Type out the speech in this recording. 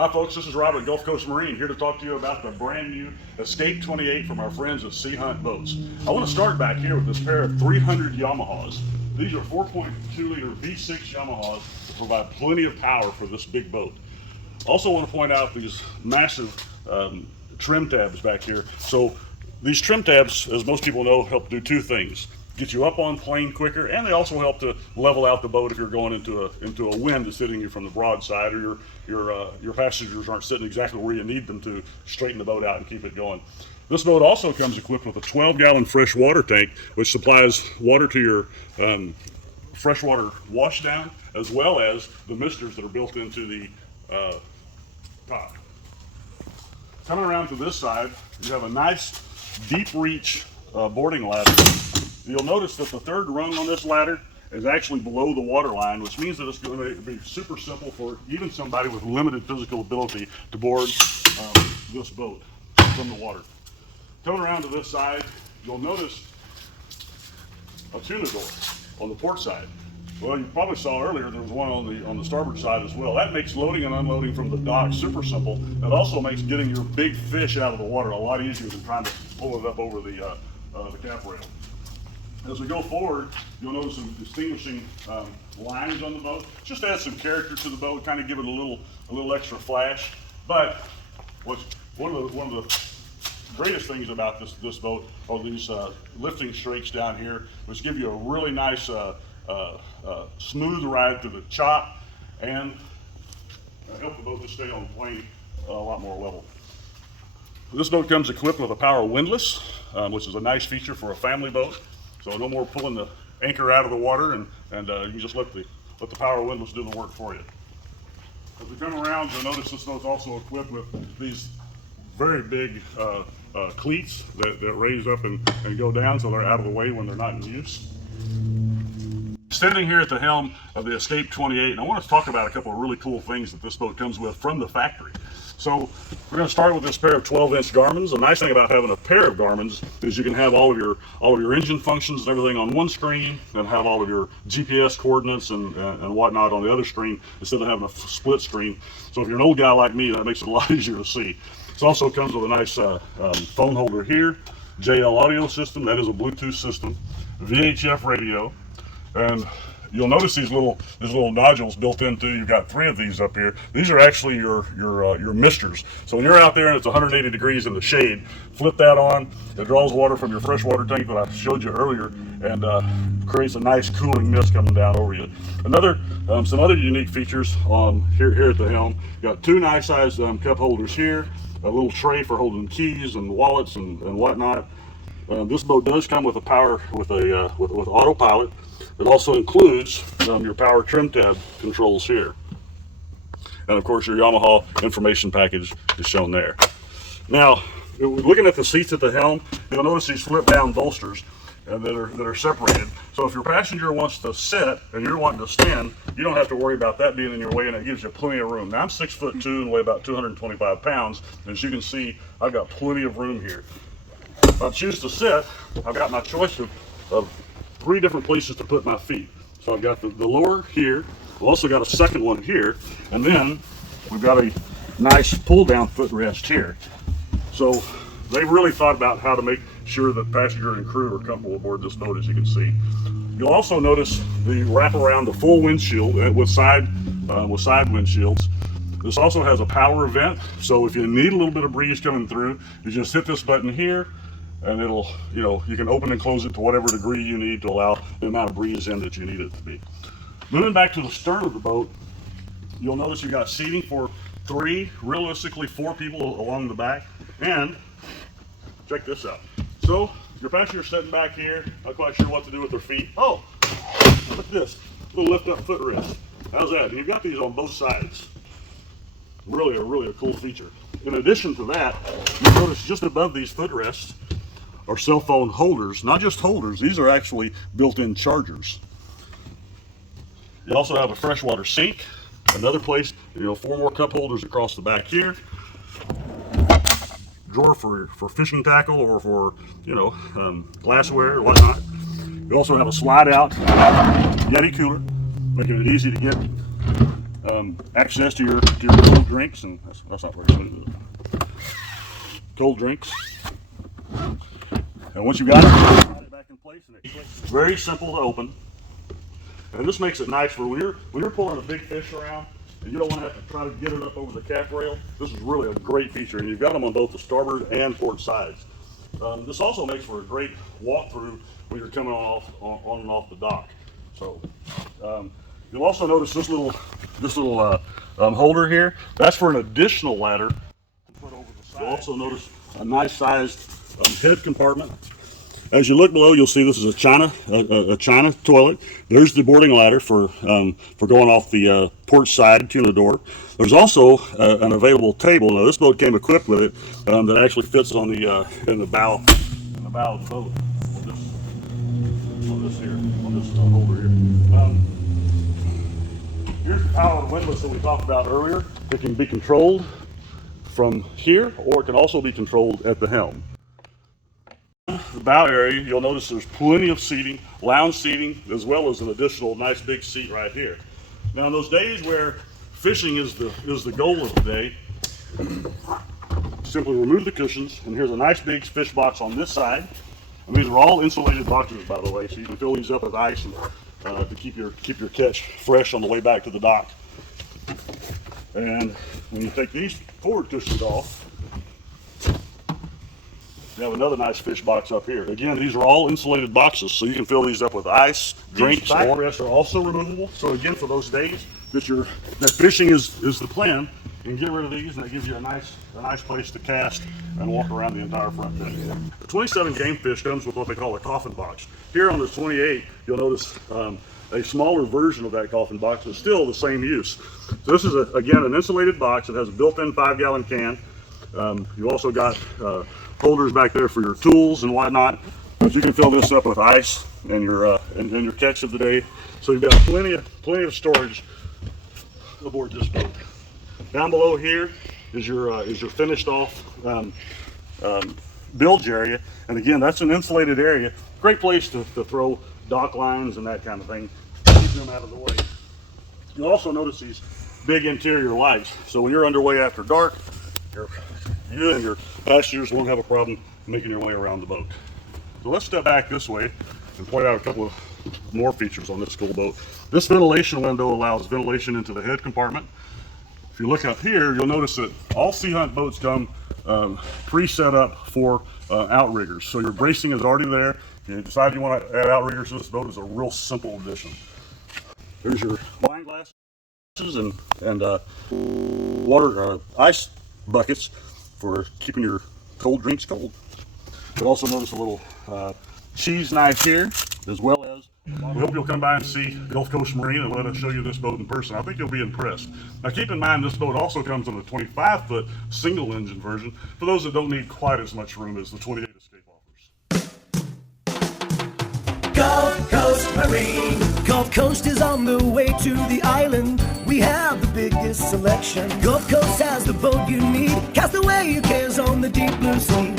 Hi folks, this is Robert, Gulf Coast Marine, here to talk to you about the brand new Escape 28 from our friends at Sea Hunt Boats. I want to start back here with this pair of 300 Yamahas. These are 4.2 liter V6 Yamahas that provide plenty of power for this big boat. Also want to point out these massive trim tabs back here. So these trim tabs, as most people know, help do two things. Get you up on plane quicker, and they also help to level out the boat if you're going into a wind that's hitting you from the broadside, or your passengers aren't sitting exactly where you need them to straighten the boat out and keep it going. This boat also comes equipped with a 12-gallon fresh water tank, which supplies water to your freshwater washdown, as well as the misters that are built into the top. Coming around to this side, you have a nice deep reach boarding ladder. You'll notice that the third rung on this ladder is actually below the water line, which means that it's going to be super simple for even somebody with limited physical ability to board this boat from the water. Coming around to this side, you'll notice a tuna door on the port side. Well, you probably saw earlier there was one on the starboard side as well. That makes loading and unloading from the dock super simple. It also makes getting your big fish out of the water a lot easier than trying to pull it up over the cap rail. As we go forward, you'll notice some distinguishing lines on the boat. Just add some character to the boat, kind of give it a little extra flash. But what's one of the greatest things about this boat are these lifting strakes down here, which give you a really nice smooth ride through the chop and help the boat to stay on the plane a lot more level. This boat comes equipped with a power windlass, which is a nice feature for a family boat. So no more pulling the anchor out of the water, and you just let the power windlass do the work for you. As we come around, you'll notice this boat's also equipped with these very big cleats that raise up and go down, so they're out of the way when they're not in use. Standing here at the helm of the Escape 28, and I want to talk about a couple of really cool things that this boat comes with from the factory. So we're going to start with this pair of 12-inch Garmins. The nice thing about having a pair of Garmins is you can have all of your engine functions and everything on one screen, and have all of your GPS coordinates and whatnot on the other screen, instead of having a split screen. So if you're an old guy like me, that makes it a lot easier to see. It also comes with a nice phone holder here, JL audio system, that is a Bluetooth system, VHF radio, and you'll notice these little nodules built into. You've got 3 of these up here. These are actually your misters. So when you're out there and it's 180 degrees in the shade, flip that on. It draws water from your freshwater tank that I showed you earlier, and creates a nice cooling mist coming down over you. Some other unique features here at the helm. You got 2 nice sized cup holders here, a little tray for holding keys and wallets and whatnot. This boat does come with with autopilot. It also includes your power trim tab controls here. And of course your Yamaha information package is shown there. Now, looking at the seats at the helm, you'll notice these flip down bolsters that are separated. So if your passenger wants to sit and you're wanting to stand, you don't have to worry about that being in your way, and it gives you plenty of room. Now I'm 6'2" and weigh about 225 pounds. And as you can see, I've got plenty of room here. If I choose to sit, I've got my choice of 3 different places to put my feet. So I've got the lower here. We've also got a second one here, and then we've got a nice pull down footrest here. So they really thought about how to make sure that passenger and crew are comfortable aboard this boat, as you can see. You'll also notice the wrap around the full windshield with side windshields. This also has a power vent, so if you need a little bit of breeze coming through, you just hit this button here, and it'll, you can open and close it to whatever degree you need to allow the amount of breeze in that you need it to be. Moving back to the stern of the boat, you'll notice you've got seating for 3, realistically 4 people along the back. And check this out. So your passenger's sitting back here, not quite sure what to do with their feet. Oh, look at this, little lift up footrest. How's that? And you've got these on both sides. Really a cool feature. In addition to that, you notice just above these footrests are cell phone holders. Not just holders, these are actually built-in chargers. You also have a freshwater sink, another place, 4 more cup holders across the back here, drawer for fishing tackle or for glassware or whatnot. You also have a slide out Yeti cooler, making it easy to get access to your cold drinks, and that's not very good. Cold drinks. And once you got it, slide it back in place, and it's very simple to open. And this makes it nice for when you're pulling a big fish around and you don't want to have to try to get it up over the cap rail. This is really a great feature, and you've got them on both the starboard and port sides. This also makes for a great walkthrough when you're coming on and off the dock. So you'll also notice this little holder here. That's for an additional ladder to put over the side. You'll also notice a nice sized head compartment. As you look below, you'll see this is a china toilet. There's the boarding ladder for going off the port side to the door. There's also an available table. Now, this boat came equipped with it that actually fits on the in the bow of the boat. On this holder here. Here's the power windlass that we talked about earlier. It can be controlled from here, or it can also be controlled at the helm. The bow area, you'll notice there's plenty of seating, lounge seating, as well as an additional nice big seat right here. Now, in those days where fishing is the goal of the day, simply remove the cushions, and here's a nice big fish box on this side. And these are all insulated boxes, by the way, so you can fill these up with ice and, to keep your catch fresh on the way back to the dock. And when you take these forward cushions off, you have another nice fish box up here. Again, these are all insulated boxes, so you can fill these up with ice, drinks. These backrests are also removable. So again, for those days that fishing is the plan, you can get rid of these, and it gives you a nice place to cast and walk around the entire front deck. The 27 game fish comes with what they call a coffin box. Here on the 28, you'll notice a smaller version of that coffin box is still the same use. So this is again an insulated box. It has a built-in 5-gallon can. You also got holders back there for your tools and whatnot, but you can fill this up with ice and your catch of the day. So you've got plenty of storage aboard this boat. Down below here is your finished off bilge area, and again, that's an insulated area. Great place to throw dock lines and that kind of thing. Keep them out of the way. You'll also notice these big interior lights. So when you're underway after dark, you and your passengers won't have a problem making your way around the boat. So let's step back this way and point out a couple of more features on this cool boat. This ventilation window allows ventilation into the head compartment. If you look up here, you'll notice that all Sea Hunt boats come pre-set up for outriggers. So your bracing is already there. If you decide you want to add outriggers to this boat, is a real simple addition. There's your wine glasses and water ice buckets for keeping your cold drinks cold. You'll also notice a little cheese knife here, as well as we hope you'll come by and see Gulf Coast Marine and let us show you this boat in person. I think you'll be impressed. Now keep in mind, this boat also comes in a 25-foot single engine version for those that don't need quite as much room as the 28 Escape offers. Gulf Coast Marine. Gulf Coast is on the way to the island. We have the biggest selection. Gulf Coast has the boat you need. Cast away your cares on the deep blue sea.